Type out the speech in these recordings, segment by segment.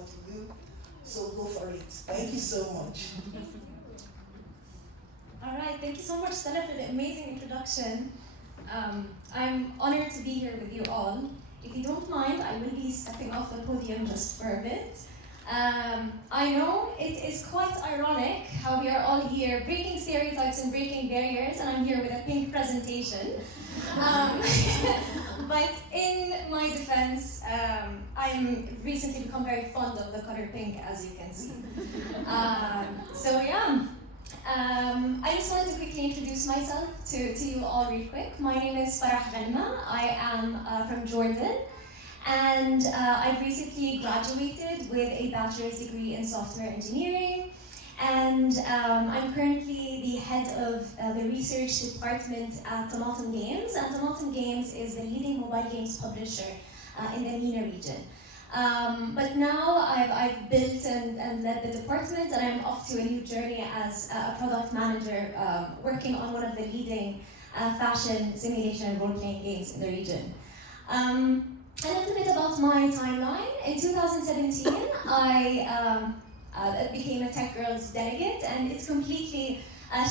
what you do. So go for it. Thank you so much. All right, thank you so much, Stella, for the amazing introduction. I'm honored to be here with you all. If you don't mind, I will be stepping off the podium just for a bit. I know it is quite ironic how we are all here breaking stereotypes and breaking barriers, and I'm here with a pink presentation. But in my defense, I'm recently become very fond of the color pink, as you can see. So yeah. I just wanted to quickly introduce myself to you all real quick. My name is Farah Ghanma. I am from Jordan, and I've recently graduated with a bachelor's degree in software engineering, and I'm currently the head of the research department at Tomatum Games, and Tomatum Games is the leading mobile games publisher in the MENA region. But now I've built and led the department, and I'm off to a new journey as a product manager working on one of the leading fashion simulation and role-playing games in the region. A little bit about my timeline. In 2017, I became a Tech Girls delegate, and it's completely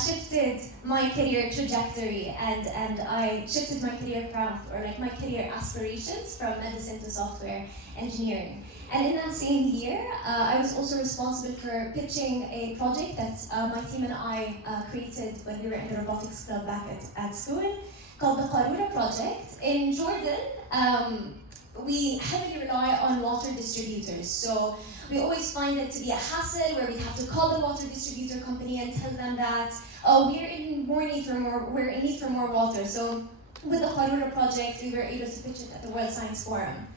shifted my career trajectory, and I shifted my career path, or like my career aspirations, from medicine to software engineering. And in that same year, I was also responsible for pitching a project that my team and I created when we were in the robotics club back at school, called the Qarura project. In Jordan, we heavily rely on water distributors. So we always find it to be a hassle where we have to call the water distributor company and tell them that, oh, we're in need for more water. So with the Qarura project, we were able to pitch it at the World Science Forum.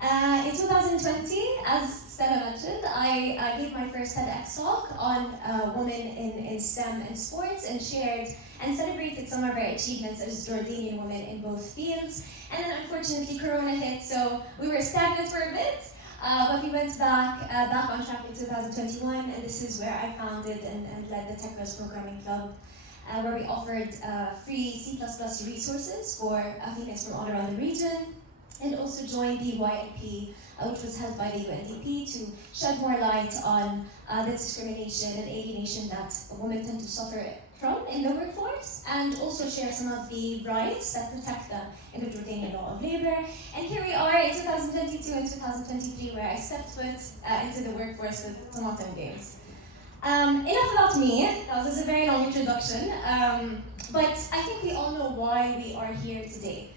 In 2020, as Stella mentioned, I gave my first TEDx talk on women in STEM and sports, and shared and celebrated some of our achievements as Jordanian women in both fields. And then unfortunately Corona hit, so we were stagnant for a bit, but we went back on track in 2021, and this is where I founded and led the Tech Girls Programming Club, where we offered free C++ resources for females from all around the region, and also joined the YLP, which was held by the UNDP, to shed more light on the discrimination and alienation that women tend to suffer from in the workforce, and also share some of the rights that protect them in the Jordanian law of labor. And here we are in 2022 and 2023, where I stepped foot into the workforce with Tomatum Games. Enough about me. That was a very long introduction, but I think we all know why we are here today.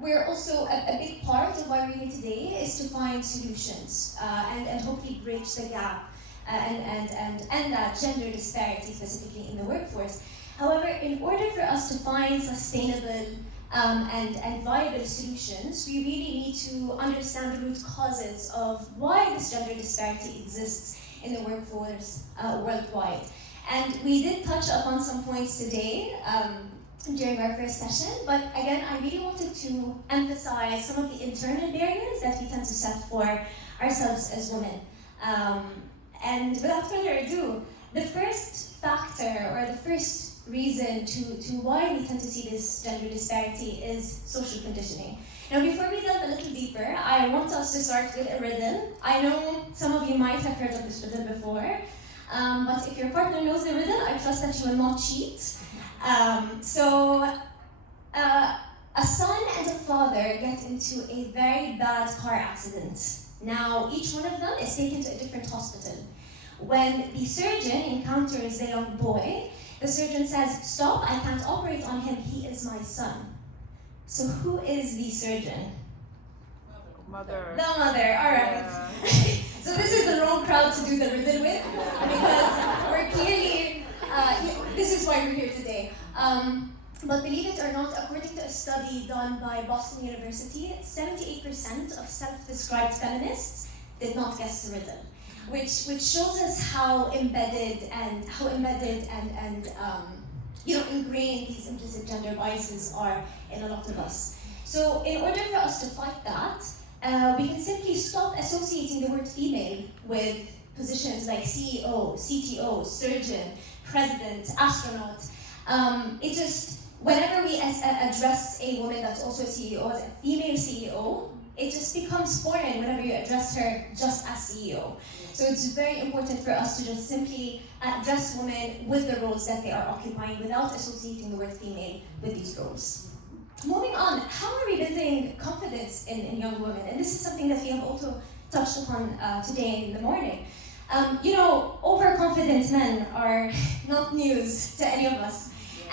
We're also, a big part of why we're here today is to find solutions and hopefully bridge the gap and that gender disparity specifically in the workforce. However, in order for us to find sustainable and viable solutions, we really need to understand the root causes of why this gender disparity exists in the workforce worldwide. And we did touch upon some points today during our first session, but again, I really wanted to emphasize some of the internal barriers that we tend to set for ourselves as women. And without further ado, the first factor, or the first reason to why we tend to see this gender disparity is social conditioning. Now, before we delve a little deeper, I want us to start with a riddle. I know some of you might have heard of this riddle before, but if your partner knows the riddle, I trust that you will not cheat. A son and a father get into a very bad car accident. Now, each one of them is taken to a different hospital. When the surgeon encounters the young boy, the surgeon says, "Stop, I can't operate on him, he is my son." So who is the surgeon? Mother. The mother, all right. Yeah. So this is the wrong crowd to do the riddle with, because we're clearly, this is why we're here today. But believe it or not, according to a study done by Boston University, 78% of self-described feminists did not guess the riddle, which shows us how embedded and ingrained these implicit gender biases are in a lot of us. So in order for us to fight that, we can simply stop associating the word female with positions like CEO, CTO, surgeon, president, astronaut. Whenever we address a woman that's also a CEO as a female CEO, it just becomes foreign whenever you address her just as CEO. So it's very important for us to just simply address women with the roles that they are occupying without associating the word female with these roles. Moving on, how are we building confidence in young women? And this is something that we have also touched upon today in the morning. Overconfident men are not news to any of us.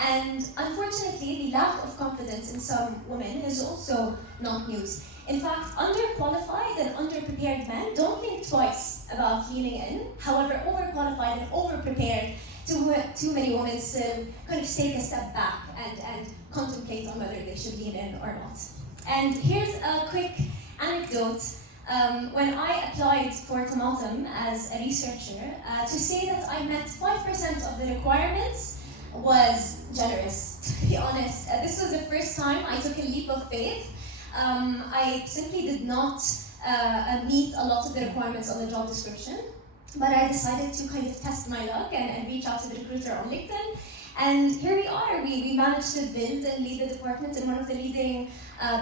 And unfortunately, the lack of confidence in some women is also not news. In fact, underqualified and underprepared men don't think twice about leaning in. However, overqualified and overprepared, too many women still kind of take a step back and contemplate on whether they should lean in or not. And here's a quick anecdote. When I applied for Tomatum as a researcher, to say that I met 5% of the requirements was generous, to be honest. This was the first time I took a leap of faith. I simply did not meet a lot of the requirements on the job description, but I decided to kind of test my luck and reach out to the recruiter on LinkedIn. And here we are. We managed to build and lead the department in one of the leading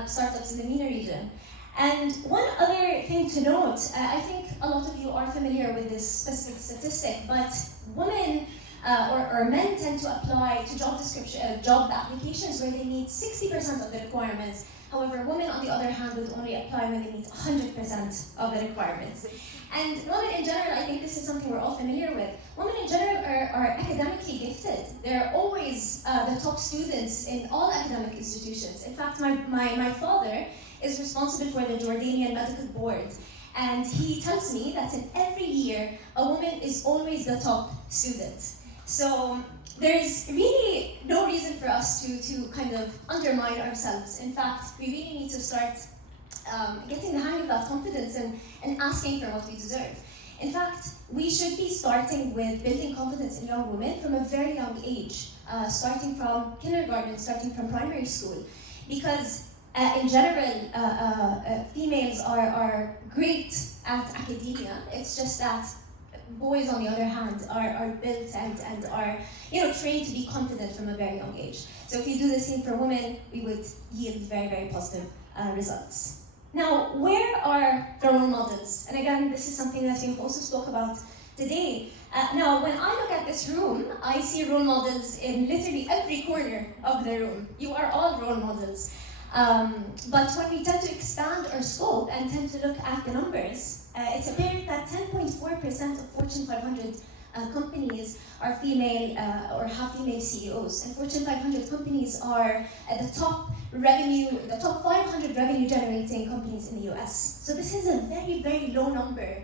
startups in the MENA region. And one other thing to note, I think a lot of you are familiar with this specific statistic, but women or men tend to apply to job applications where they meet 60% of the requirements. However, women, on the other hand, would only apply when they meet 100% of the requirements. And women in general, I think this is something we're all familiar with. Women in general are academically gifted. They're always the top students in all academic institutions. In fact, my father is responsible for the Jordanian Medical Board. And he tells me that in every year, a woman is always the top student. So there's really no reason for us to kind of undermine ourselves. In fact, we really need to start getting the hang of that confidence and asking for what we deserve. In fact, we should be starting with building confidence in young women from a very young age, starting from kindergarten, starting from primary school. Because in general, females are great at academia. It's just that boys, on the other hand, are built and are trained to be confident from a very young age. So if you do the same for women, we would yield very, very positive results. Now, where are the role models? And again, this is something that we've also spoke about today. Now, when I look at this room, I see role models in literally every corner of the room. You are all role models. But when we tend to expand our scope and tend to look at the numbers, it's apparent that 10.4% of Fortune 500 companies are female or have female CEOs, and Fortune 500 companies are at the top 500 revenue generating companies in the US. So this is a very, very low number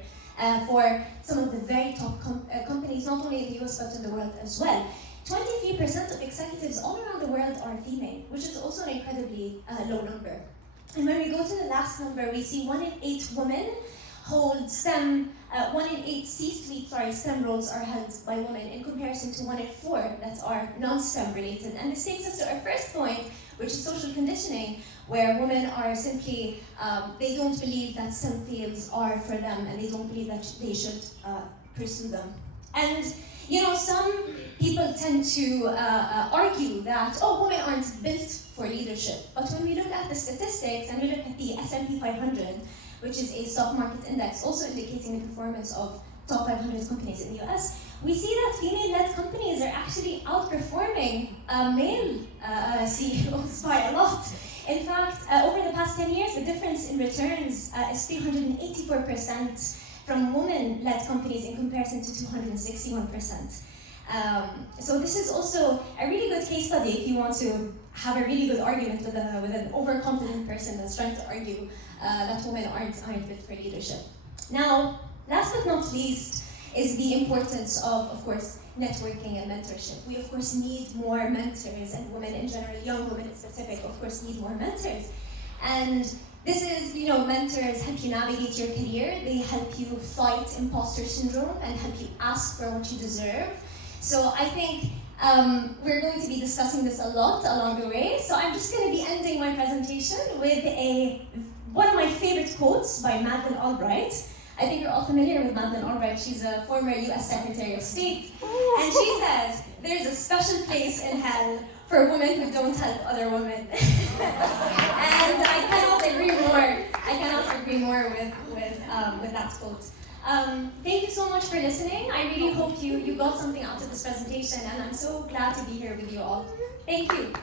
for some of the very top companies, not only in the US but in the world as well. 23% of executives all around the world are female, which is also an incredibly low number. And when we go to the last number, we see 1 in 8 women hold STEM, 1 in 8 C-suite, STEM roles are held by women in comparison to 1 in 4 that are non-STEM related. And this takes us to our first point, which is social conditioning, where women are simply, they don't believe that STEM fields are for them and they don't believe that they should pursue them. And some people tend to argue that, women aren't built for leadership. But when we look at the statistics and we look at the S&P 500, which is a stock market index also indicating the performance of top 500 companies in the US, we see that female-led companies are actually outperforming male CEOs by a lot. In fact, over the past 10 years, the difference in returns is 384% from women-led companies in comparison to 261%. So this is also a really good case study if you want to have a really good argument with an overconfident person that's trying to argue that women aren't fit for leadership. Now, last but not least is the importance of course, networking and mentorship. We, of course, need more mentors, and women in general, young women in specific, of course, need more mentors. And this is, mentors help you navigate your career. They help you fight imposter syndrome and help you ask for what you deserve. So I think we're going to be discussing this a lot along the way. So I'm just going to be ending my presentation with one of my favorite quotes by Madeleine Albright. I think you're all familiar with Madeleine Albright. She's a former US Secretary of State. And she says, there's a special place in hell for women who don't help other women. And I cannot agree more. I cannot agree more with that quote. Thank you so much for listening. I really hope you got something out of this presentation, and I'm so glad to be here with you all. Thank you.